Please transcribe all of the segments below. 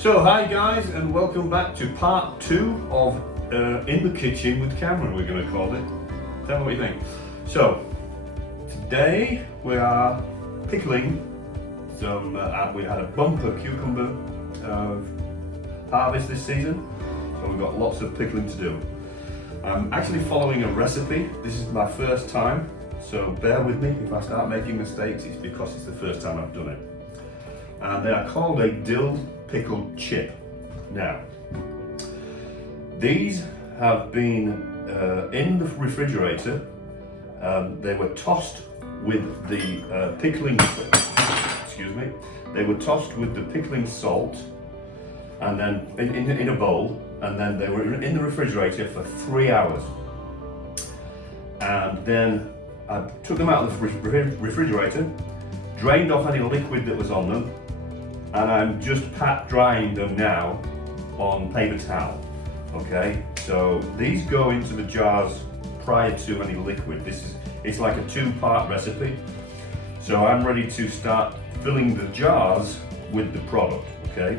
So hi guys, and welcome back to part 2 of In the Kitchen with Cameron, we're going to call it. Tell me what you think. So today we are pickling some, we had a bumper cucumber harvest this season, so we've got lots of pickling to do. I'm actually following a recipe. This is my first time, so bear with me if I start making mistakes. It's because it's the first time I've done it. And they are called a dill pickled chip. Now, these have been in the refrigerator. They were tossed with the pickling, excuse me, they were tossed with the pickling salt and then in a bowl, and then they were in the refrigerator for 3 hours. And then I took them out of the refrigerator, drained off any liquid that was on them, and I'm just pat drying them now on paper towel. Okay, so these go into the jars prior to any liquid. It's like a 2-part recipe. So I'm ready to start filling the jars with the product. Okay,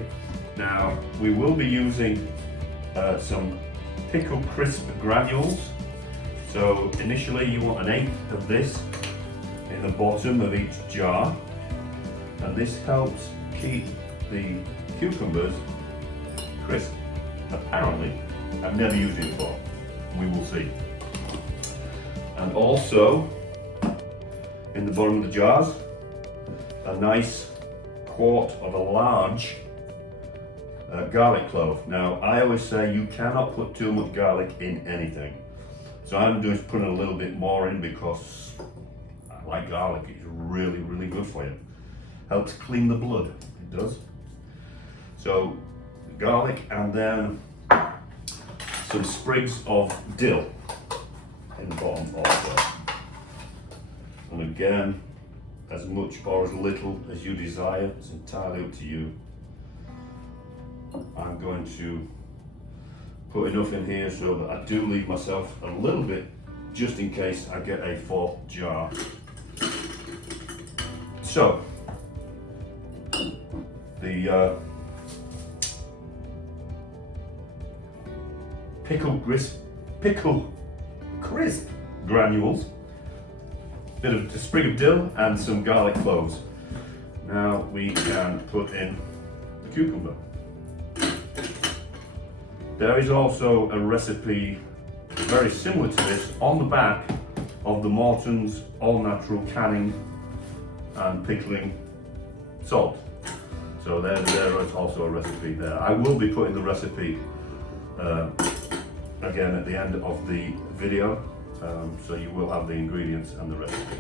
now we will be using some pickle crisp granules. So initially you want 1/8 of this in the bottom of each jar, and this helps keep the cucumbers crisp. Apparently, I've never used it before. We will see. And also, in the bottom of the jars, a nice quart of a large garlic clove. Now, I always say you cannot put too much garlic in anything. So I'm just putting a little bit more in because I like garlic. It's really, really good for you. Helps clean the blood, it does. So garlic, and then some sprigs of dill in the bottom also. And again, as much or as little as you desire, it's entirely up to you. I'm going to put enough in here so that I do leave myself a little bit just in case I get a 4th jar. So the pickle crisp granules, bit of a sprig of dill and some garlic cloves. Now we can put in the cucumber. There is also a recipe very similar to this on the back of the Morton's all natural canning and pickling salt. So there is also a recipe there. I will be putting the recipe again at the end of the video, so you will have the ingredients and the recipe.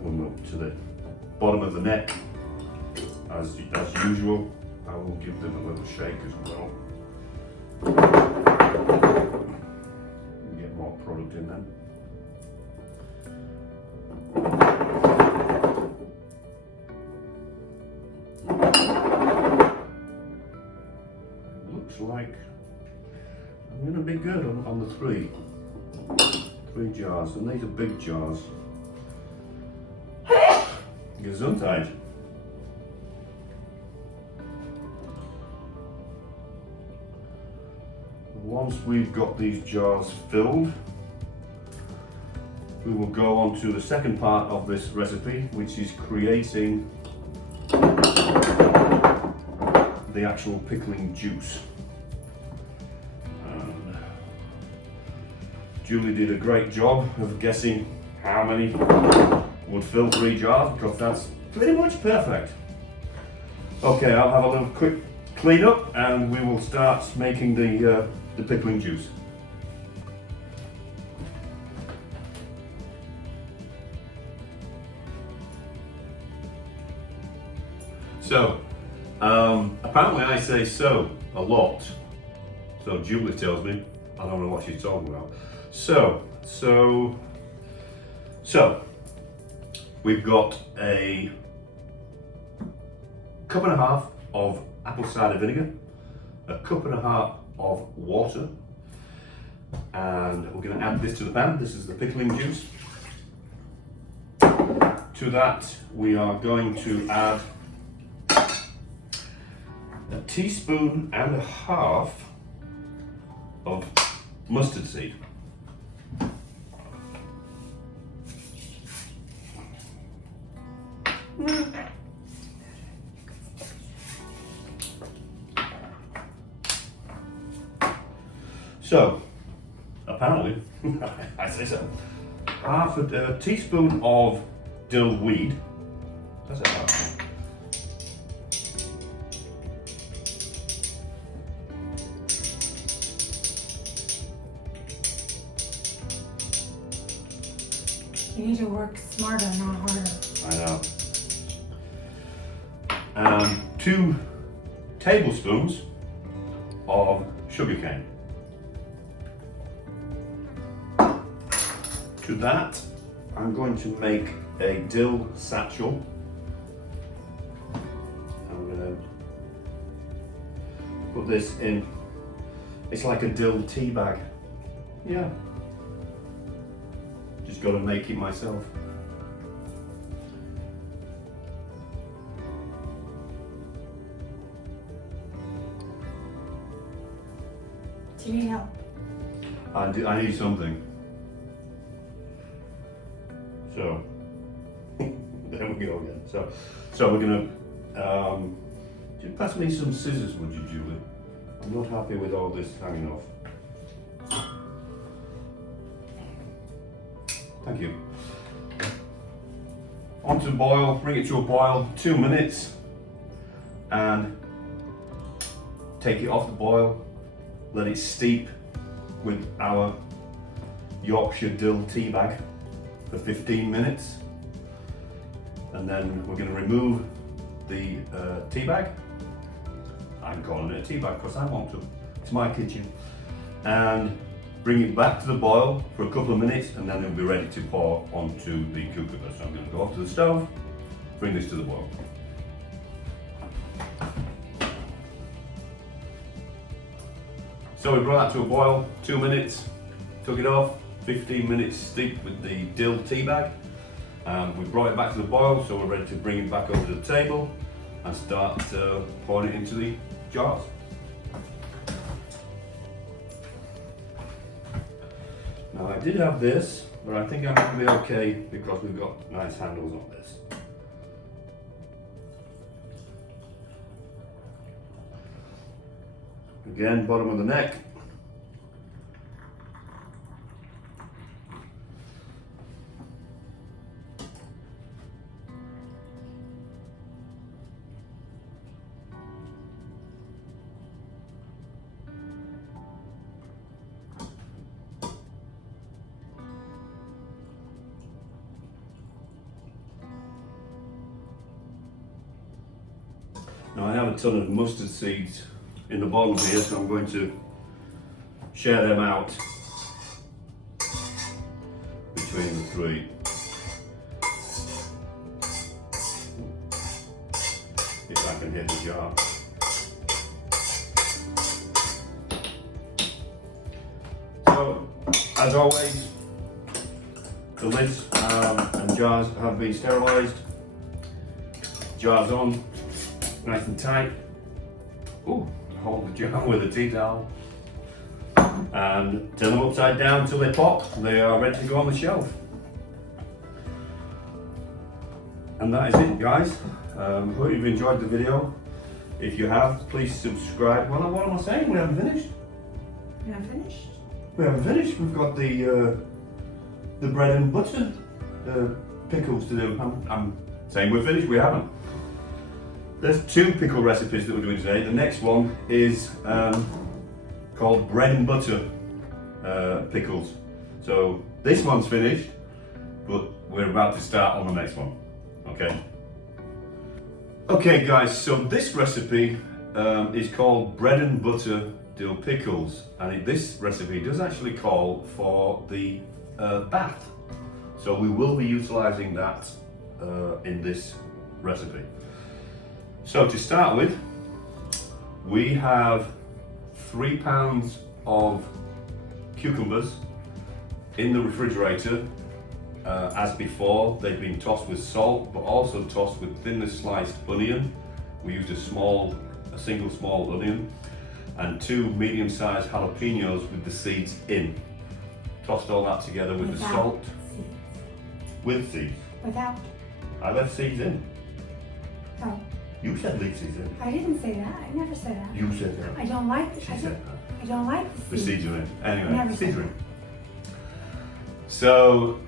Going up to the bottom of the neck, as usual. I will give them a little shake as well. Get more product in then. Like I'm going to be good on the three jars, and these are big jars. Gesundheit. Once we've got these jars filled, we will go on to the second part of this recipe, which is creating the actual pickling juice. Julie did a great job of guessing how many would fill 3 jars, because that's pretty much perfect. Okay, I'll have a little quick clean up and we will start making the pickling juice. So, apparently I say so a lot, so Julie tells me I don't know what she's talking about. So we've got a 1.5 cups of apple cider vinegar, 1.5 cups of water, and we're going to add this to the pan. This is the pickling juice. 2 to that, we are going to add a teaspoon and a half of mustard seed. So, apparently, I say so, half a teaspoon of dill weed. That's it. You need to work smarter, not harder. I know. And 2 tablespoons of sugar cane. To that, I'm going to make a dill satchel. I'm going to put this in. It's like a dill tea bag. Yeah. Just got to make it myself. Do you need help? I need something. So, there we go again. So we're gonna, just pass me some scissors, would you, Julie? I'm not happy with all this hanging off. Thank you. On to boil, bring it to a boil, 2 minutes, and take it off the boil, let it steep with our Yorkshire dill tea bag for 15 minutes, and then we're going to remove the tea bag. I'm calling it a tea bag because I want to. It's my kitchen. And bring it back to the boil for a couple of minutes, and then it'll be ready to pour onto the cucumber. So I'm going to go off to the stove, bring this to the boil. So we brought that to a boil, 2 minutes, took it off, 15 minutes steep with the dill tea bag. We brought it back to the boil, so we're ready to bring it back over to the table and start pouring it into the jars. Now I did have this, but I think I'm going to be okay because we've got nice handles on this. Again, bottom of the neck. Now I have a ton of mustard seeds in the bottom here, so I'm going to share them out between the 3. If I can hit the jar. So, as always, the lids and jars have been sterilised. Jars on, nice and tight. Ooh, hold the jar with a tea towel. And turn them upside down until they pop. They are ready to go on the shelf. And that is it, guys. Hope you've enjoyed the video. If you have, please subscribe. Well, what am I saying? We haven't finished. We haven't finished? We haven't finished. We've got the bread and butter pickles to do. I'm saying we're finished. We haven't. There's 2 pickle recipes that we're doing today. The next one is called bread and butter pickles. So this one's finished, but we're about to start on the next one. Okay. Okay, guys. So this recipe is called bread and butter dill pickles, and this recipe does actually call for the bath. So we will be utilising that in this recipe. So to start with, we have 3 pounds of cucumbers in the refrigerator as before, they've been tossed with salt, but also tossed with thinly sliced onion. We used a single small onion, and 2 medium-sized jalapenos with the seeds in. Tossed all that together with the salt. Seeds. With seeds. Without. I left seeds in. Oh, You said leave seeds in. I didn't say that. I never said that. You said that. I don't like. She said that. I don't like the The seeds. seeds are in. Anyway, Never seeds said are in. So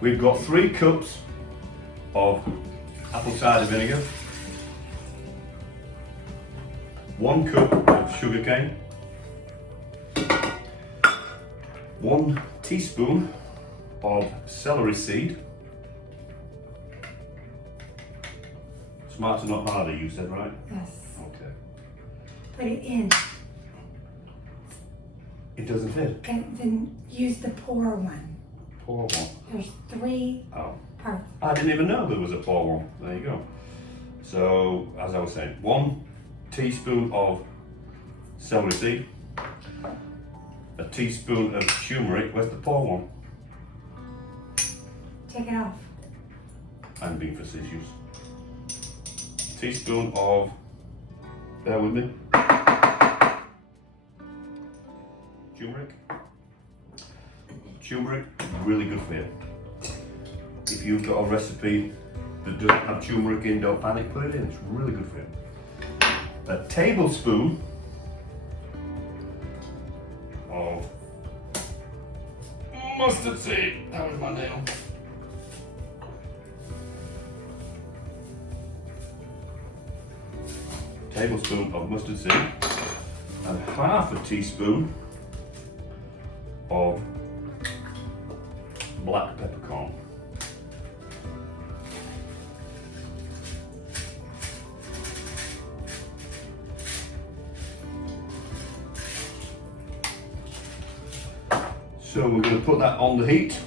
we've got 3 cups of apple cider vinegar, 1 cup of sugar cane, 1 teaspoon of celery seed. Smarter, not harder, you said, right? Yes. Okay. Put it in. It doesn't fit. Then use the pour one. Pour one. There's 3 Oh. parts. I didn't even know there was a pour one. There you go. So, as I was saying, 1 teaspoon of celery seed, a teaspoon of turmeric. Where's the pour one? Take it off. I'm being facetious. Teaspoon of, bear with me, turmeric. Turmeric, really good for you. If you've got a recipe that doesn't have turmeric in, don't panic, put it in. It's really good for you. A tablespoon of mustard seed. That was my nail. Tablespoon of mustard seed and half a teaspoon of black peppercorn. So we're going to put that on the heat,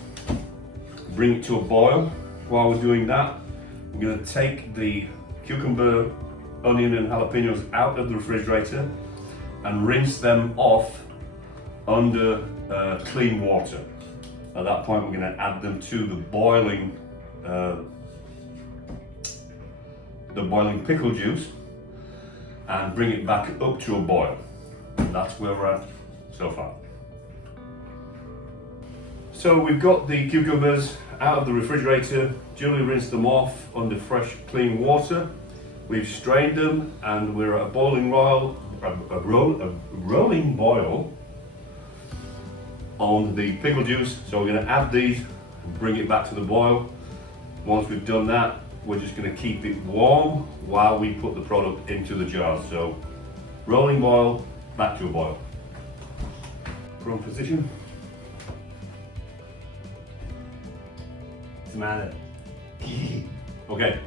bring it to a boil. While we're doing that, we're going to take the cucumber, onion and jalapenos out of the refrigerator and rinse them off under clean water. At that point, we're going to add them to the boiling pickle juice and bring it back up to a boil. That's where we're at so far. So we've got the cucumbers out of the refrigerator, duly rinsed them off under fresh, clean water. We've strained them and we're at a boiling rolling boil on the pickle juice. So we're going to add these and bring it back to the boil. Once we've done that, we're just going to keep it warm while we put the product into the jars. So rolling boil, back to a boil. Wrong position. What's the matter? Okay.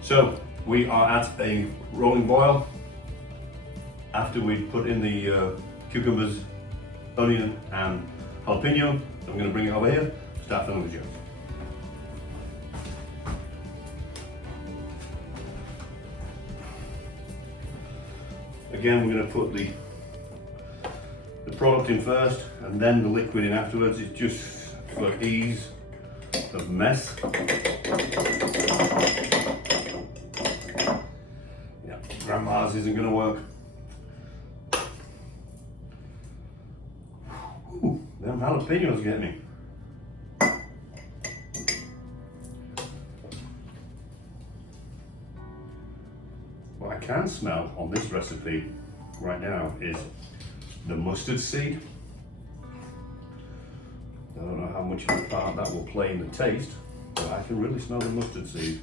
So we are at a rolling boil. After we put in the cucumbers, onion and jalapeno, I'm going to bring it over here, start filling the jars. Again, we're going to put the product in first and then the liquid in afterwards. It's just for ease of mess. Yeah, grandma's isn't going to work. Ooh, them jalapenos get me. What I can smell on this recipe right now is the mustard seed. I don't know how much of a part that will play in the taste, but I can really smell the mustard seed.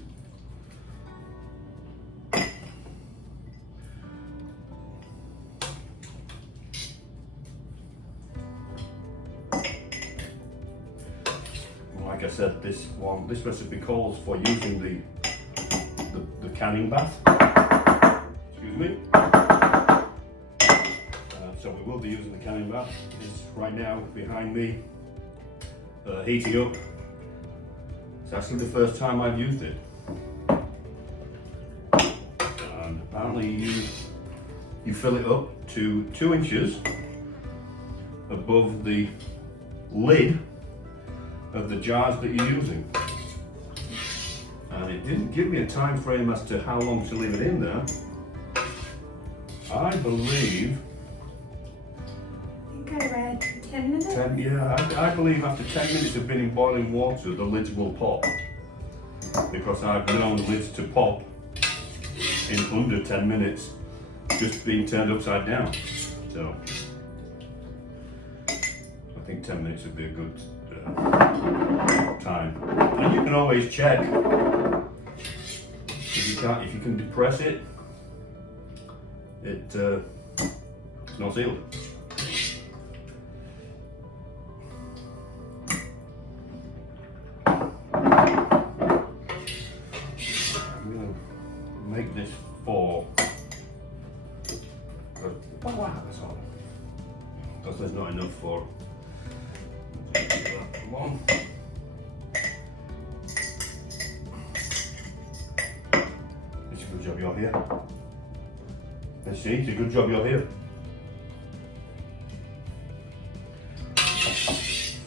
Like I said, this recipe calls for using the canning bath. Excuse me. So we will be using the canning bath. It's right now behind me, heating up. It's actually the first time I've used it. And apparently you fill it up to 2 inches above the lid of the jars that you're using. And it didn't give me a time frame as to how long to leave it in there. I believe I think I read 10 minutes. I believe after 10 minutes of being in boiling water, the lids will pop. Because I've known lids to pop in under 10 minutes, just being turned upside down. So, I think 10 minutes would be a good time. And you can always check if you can depress it. It's not sealed. Make this for that's all. Because there's not enough for one. It's a good job you're here. Let's see, it's a good job you're here.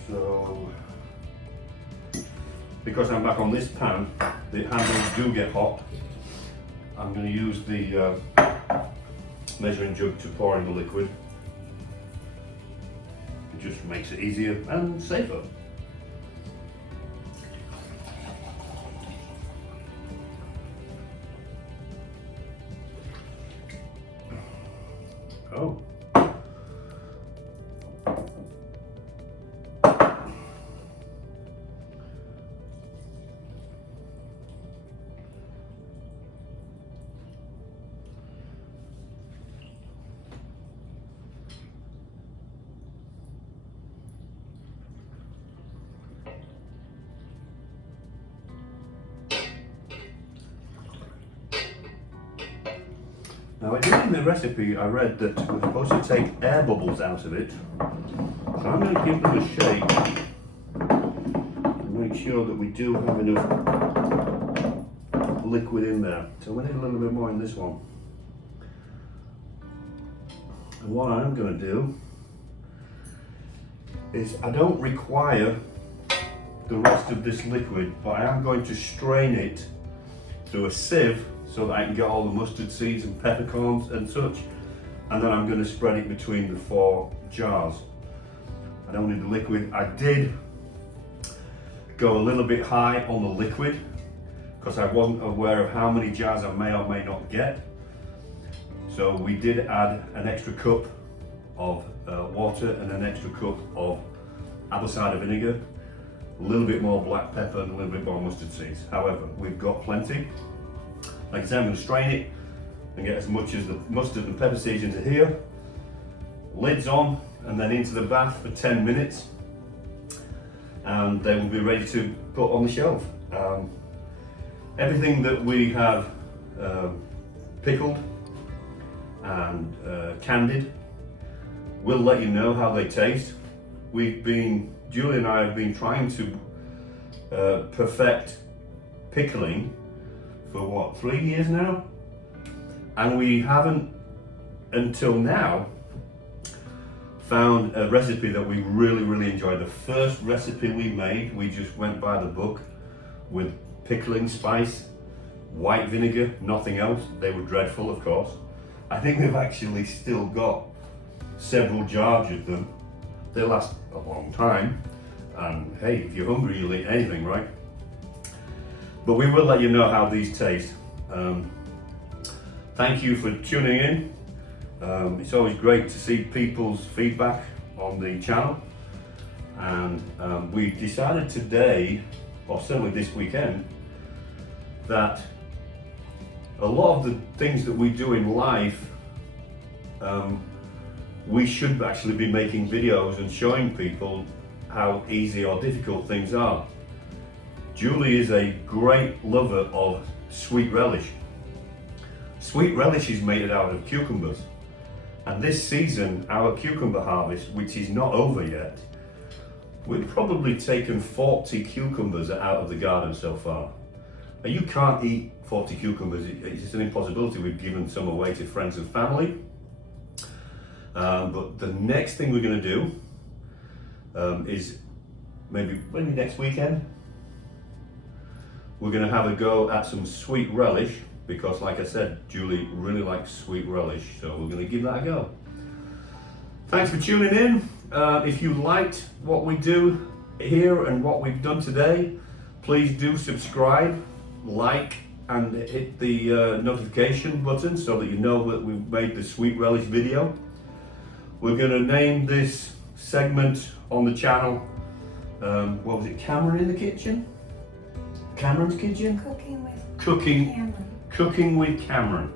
So, because I'm back on this pan, the handles do get hot. I'm going to use the measuring jug to pour in the liquid. It just makes it easier and safer. Oh. Now, in the recipe, I read that we're supposed to take air bubbles out of it. So I'm going to give them a shake and make sure that we do have enough liquid in there. So we need a little bit more in this one. And what I'm going to do is I don't require the rest of this liquid, but I am going to strain it through a sieve so that I can get all the mustard seeds and peppercorns and such, and then I'm going to spread it between the 4 jars. I don't need the liquid. I did go a little bit high on the liquid because I wasn't aware of how many jars I may or may not get. So we did add an extra cup of water and an extra cup of apple cider vinegar, a little bit more black pepper and a little bit more mustard seeds. However, we've got plenty. Like I said, I'm going to strain it and get as much as the mustard and pepper seeds into here. Lids on and then into the bath for 10 minutes. And they will be ready to put on the shelf. Everything that we have pickled and candied, we'll let you know how they taste. Julie and I have been trying to perfect pickling for what, 3 years now? And we haven't, until now, found a recipe that we really enjoyed. The first recipe we made, we just went by the book with pickling spice, white vinegar, nothing else. They were dreadful, of course. I think we've actually still got several jars of them. They last a long time. And hey, if you're hungry, you'll eat anything, right? But we will let you know how these taste. Thank you for tuning in. It's always great to see people's feedback on the channel. And we decided today, or certainly this weekend, that a lot of the things that we do in life, we should actually be making videos and showing people how easy or difficult things are. Julie is a great lover of sweet relish. Sweet relish is made out of cucumbers. And this season, our cucumber harvest, which is not over yet, we've probably taken 40 cucumbers out of the garden so far. Now, you can't eat 40 cucumbers, it's just an impossibility. We've given some away to friends and family. But the next thing we're going to do, is maybe next weekend. We're going to have a go at some sweet relish because, like I said, Julie really likes sweet relish, so we're going to give that a go. Thanks for tuning in. If you liked what we do here and what we've done today, please do subscribe, like, and hit the notification button so that you know that we've made the sweet relish video. We're going to name this segment on the channel, what was it, Cameron in the Kitchen? Cameron's Kitchen? Cooking with Cooking, Cameron. Cooking with Cameron.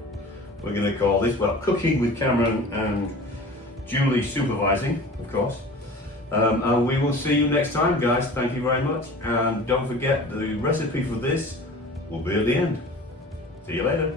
We're going to call this, well, Cooking with Cameron and Julie supervising, of course. And we will see you next time, guys. Thank you very much. And don't forget, the recipe for this will be at the end. See you later.